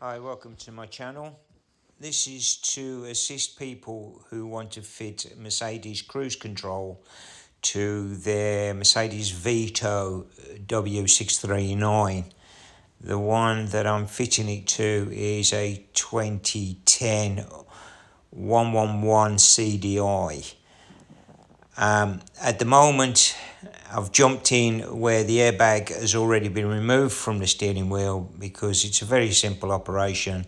Hi, welcome to my channel. This is to assist people who want to fit Mercedes cruise control to their Mercedes Vito W639. The one that I'm fitting it to is a 2010 111 CDI. At the moment, I've jumped in where the airbag has already been removed from the steering wheel because it's a very simple operation.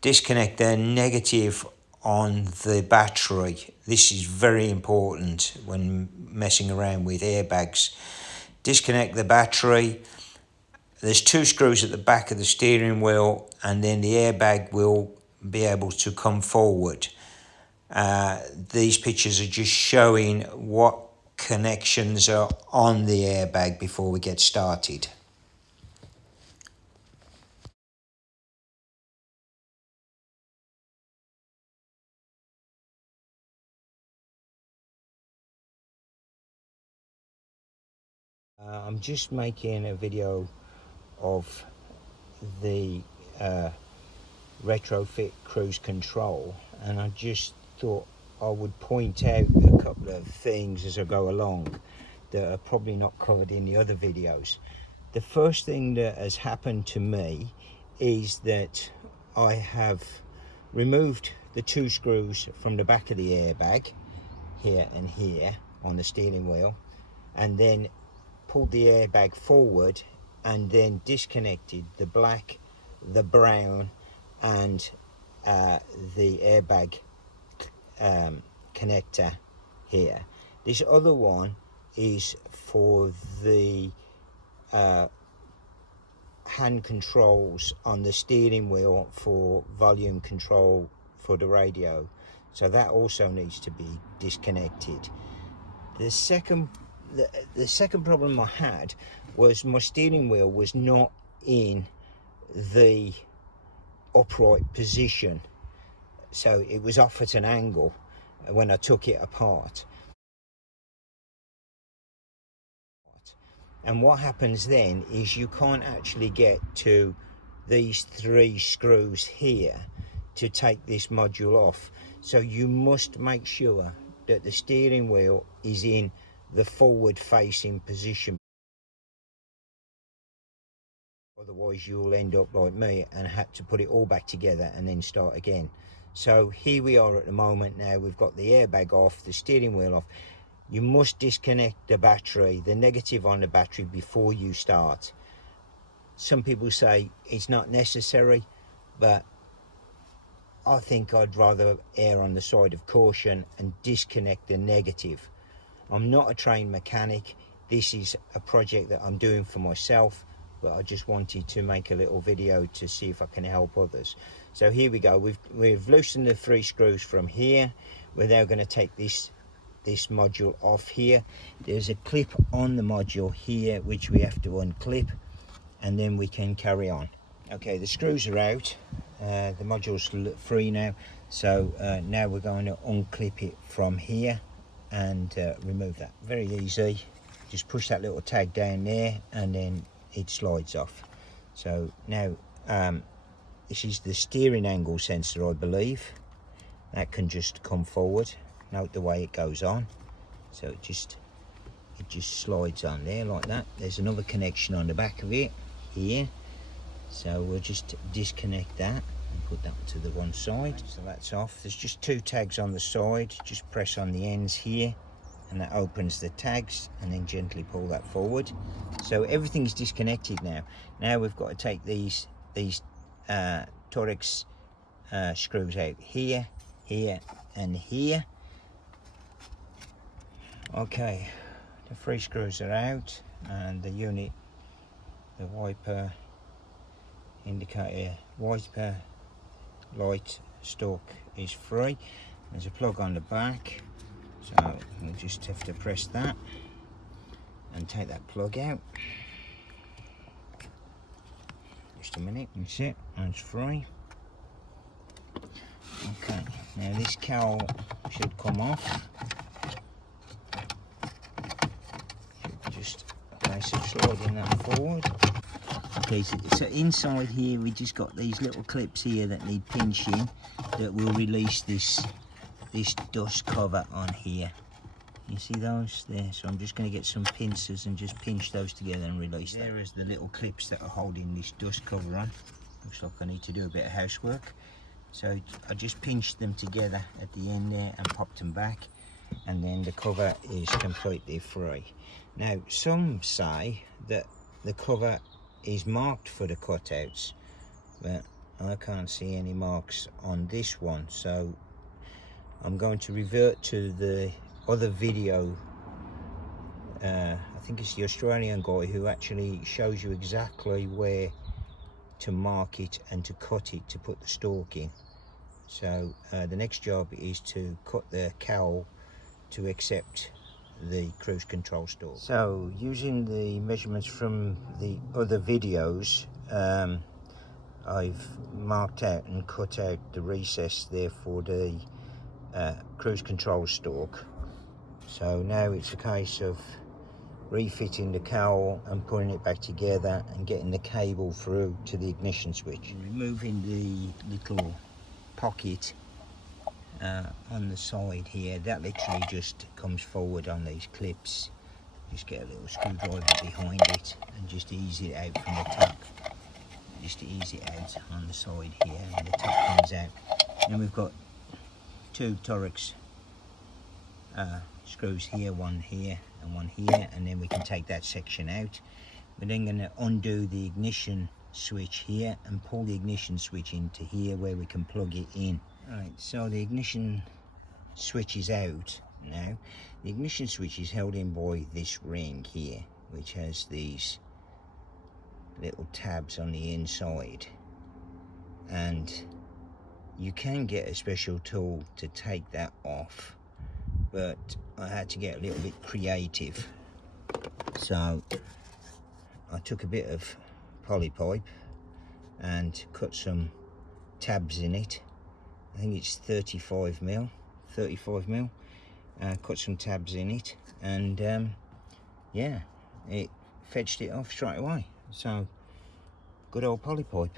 Disconnect the negative on the battery. This is very important when messing around with airbags. Disconnect the battery. There's two screws at the back of the steering wheel, and then the airbag will be able to come forward. These pictures are just showing what connections are on the airbag before we get started. I'm just making a video of the retrofit cruise control, and I just thought I would point out a couple of things as I go along that are probably not covered in the other videos. The first thing that has happened to me is that I have removed the two screws from the back of the airbag here and here on the steering wheel, and then pulled the airbag forward and then disconnected the black, the brown and the airbag connector here. This other one is for the hand controls on the steering wheel for volume control for the radio, so that also needs to be disconnected. The second problem I had was my steering wheel was not in the upright position, so it was off at an angle when I took it apart. And what happens then is you can't actually get to these three screws here to take this module off, so you must make sure that the steering wheel is in the forward facing position, otherwise you'll end up like me and had to put it all back together and then start again. So here we are at the moment. Now we've got the airbag off, the steering wheel off. You must disconnect the battery, the negative on the battery, before you start. Some people say it's not necessary, but I think I'd rather err on the side of caution and disconnect the negative. I'm not a trained mechanic. This is a project that I'm doing for myself, but I just wanted to make a little video to see if I can help others. So here we go. We've loosened the three screws from here. We're now going to take this module off here. There's a clip on the module here which we have to unclip, and then we can carry on. Okay, the screws are out. The module's free now, so now we're going to unclip it from here and remove that. Very easy. Just push that little tag down there and then it slides off. So now this is the steering angle sensor, I believe. That can just come forward. Note the way it goes on. So it just slides on there like that. There's another connection on the back of it here. So we'll just disconnect that and put that to the one side. So that's off. There's just two tags on the side. Just press on the ends here and that opens the tags, and then gently pull that forward. So everything's disconnected now. Now we've got to take these Torx screws out here, here and here. Okay, the three screws are out, and the unit, the wiper indicator, wiper light stalk is free. There's a plug on the back, so we'll just have to press that and take that plug out. Just a minute, that's it, that's free. Okay, now this cowl should come off. Just a case of sliding that forward. Okay, so inside here we just got these little clips here that need pinching that will release this dust cover on here. You see those there? So I'm just going to get some pincers and just pinch those together and release them. There is the little clips that are holding this dust cover on. Looks like I need to do a bit of housework. So I just pinched them together at the end there and popped them back, and then the cover is completely free. Now some say that the cover is marked for the cutouts, but I can't see any marks on this one, so I'm going to revert to the other video. I think it's the Australian guy who actually shows you exactly where to mark it and to cut it to put the stalk in. So the next job is to cut the cowl to accept the cruise control stalk. So using the measurements from the other videos, I've marked out and cut out the recess there for the cruise control stalk. So now it's a case of refitting the cowl and putting it back together and getting the cable through to the ignition switch. Removing the little pocket on the side here, that literally just comes forward on these clips. Just get a little screwdriver behind it and just ease it out from the top. Just ease it out on the side here, and the top comes out. And we've got two Torx screws here, one here and one here, and then we can take that section out. We're then going to undo the ignition switch here and pull the ignition switch into here where we can plug it in. Right, so the ignition switch is out now. The ignition switch is held in by this ring here, which has these little tabs on the inside, and you can get a special tool to take that off, but I had to get a little bit creative. So I took a bit of polypipe and cut some tabs in it. I think it's 35 mil. Cut some tabs in it, and yeah, it fetched it off straight away. So good old polypipe.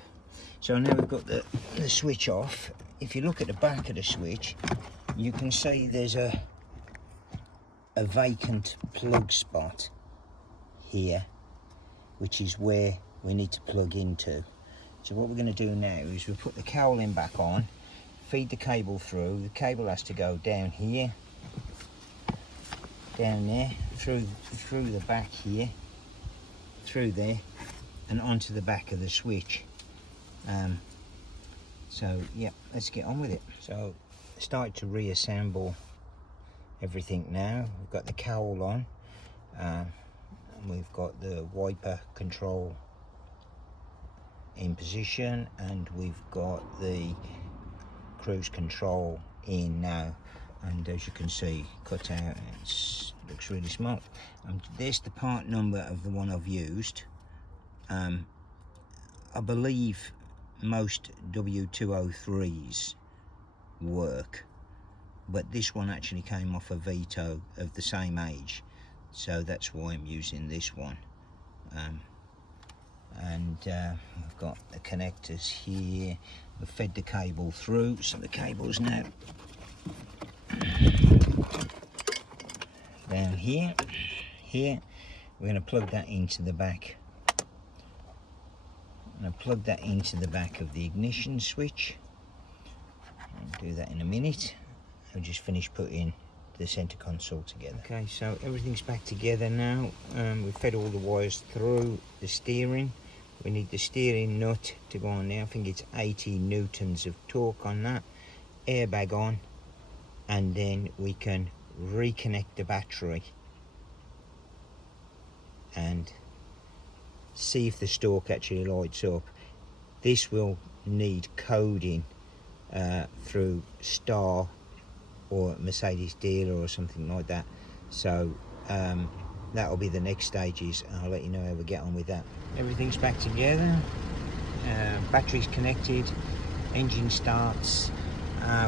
So now we've got the switch off. If you look at the back of the switch, you can see there's a vacant plug spot here, which is where we need to plug into. So what we're going to do now is we'll put the cowling back on, feed the cable through. The cable has to go down here, down there, through the back here, through there, and onto the back of the switch. So yeah, let's get on with it. So start to reassemble everything now. We've got the cowl on, and we've got the wiper control in position, and we've got the cruise control in now, and as you can see, cut out, it looks really smart. There's the part number of the one I've used. I believe most W203s work, but this one actually came off a Vito of the same age, so that's why I'm using this one. We've got the connectors here. We've fed the cable through, so the cable's now down here. We're going to plug that into the back. I'm going to plug that into the back of the ignition switch. I'll do that in a minute. I'll just finish putting the center console together. Okay, so everything's back together now. We've fed all the wires through the steering. We need the steering nut to go on there. I think it's 80 newtons of torque on that. Airbag on, and then we can reconnect the battery and see if the stalk actually lights up. This will need coding through Star or Mercedes dealer or something like that. So that'll be the next stages. I'll let you know how we get on with that. Everything's back together. Battery's connected. Engine starts.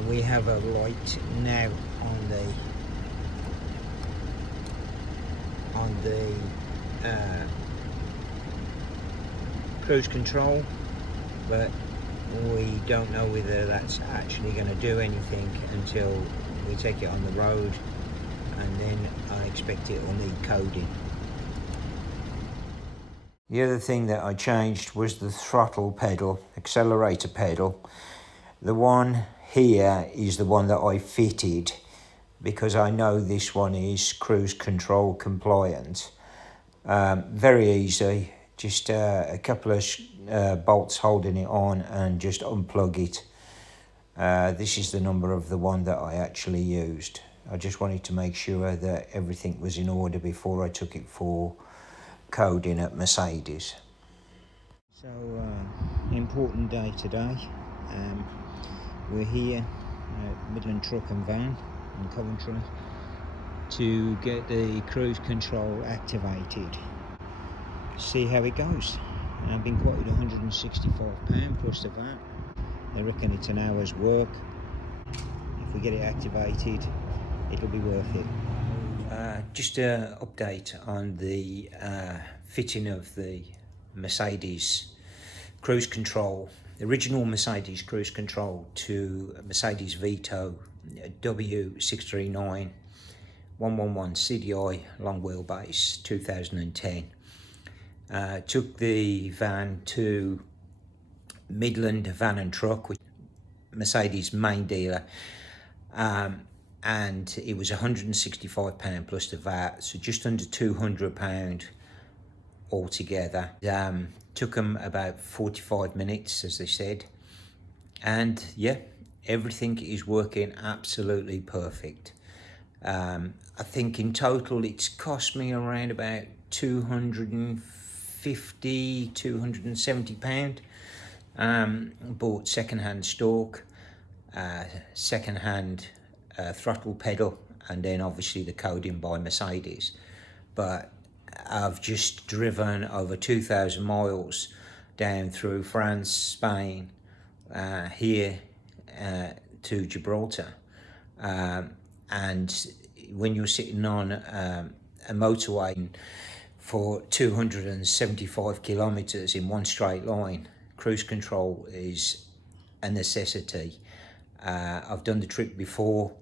We have a light now on the cruise control, but we don't know whether that's actually going to do anything until we take it on the road, and then I expect it will need coding. The other thing that I changed was the throttle pedal, accelerator pedal. The one here is the one that I fitted because I know this one is cruise control compliant. Very easy, just a couple of bolts holding it on and just unplug it. This is the number of the one that I actually used. I just wanted to make sure that everything was in order before I took it for coding at Mercedes. So, important day today. We're here at Midland Truck and Van in Coventry to get the cruise control activated. See how it goes. I've been quoted £165 plus the VAT. I reckon it's an hour's work. If we get it activated, it'll be worth it. Just an update on the fitting of the Mercedes cruise control, the original Mercedes cruise control to Mercedes Vito W639 111 CDI long wheelbase 2010. Took the van to Midland Van and Truck, which Mercedes main dealer, and it was £165 plus the VAT, so just under £200 altogether. Took them about 45 minutes, as they said, and yeah, everything is working absolutely perfect. I think in total it's cost me around about £250, £270. Bought second-hand stalk, second-hand throttle pedal, and then obviously the coding by Mercedes. But I've just driven over 2,000 miles down through France, Spain, here to Gibraltar, and when you're sitting on a motorway for 275 kilometers in one straight line, cruise control is a necessity. I've done the trip before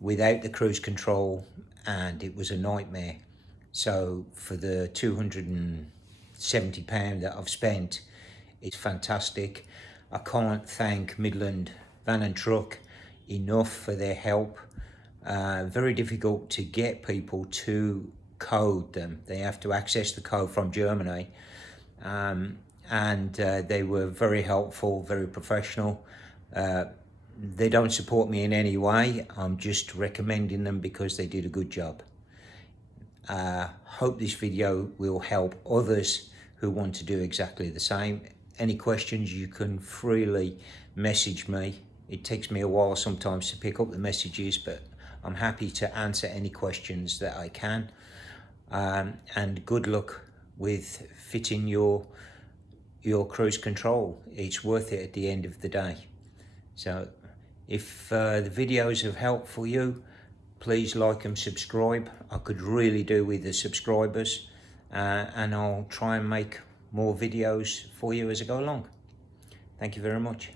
without the cruise control and it was a nightmare. So for the £270 that I've spent, it's fantastic. I can't thank Midland Van and Truck enough for their help. Very difficult to get people to code them. They have to access the code from Germany. And they were very helpful, very professional. They don't support me in any way. I'm just recommending them because they did a good job. Hope this video will help others who want to do exactly the same. Any questions, you can freely message me. It takes me a while sometimes to pick up the messages, but I'm happy to answer any questions that I can. And good luck with fitting your cruise control. It's worth it at the end of the day. So if the videos have helped for you, please like and subscribe. I could really do with the subscribers, and I'll try and make more videos for you as I go along. Thank you very much.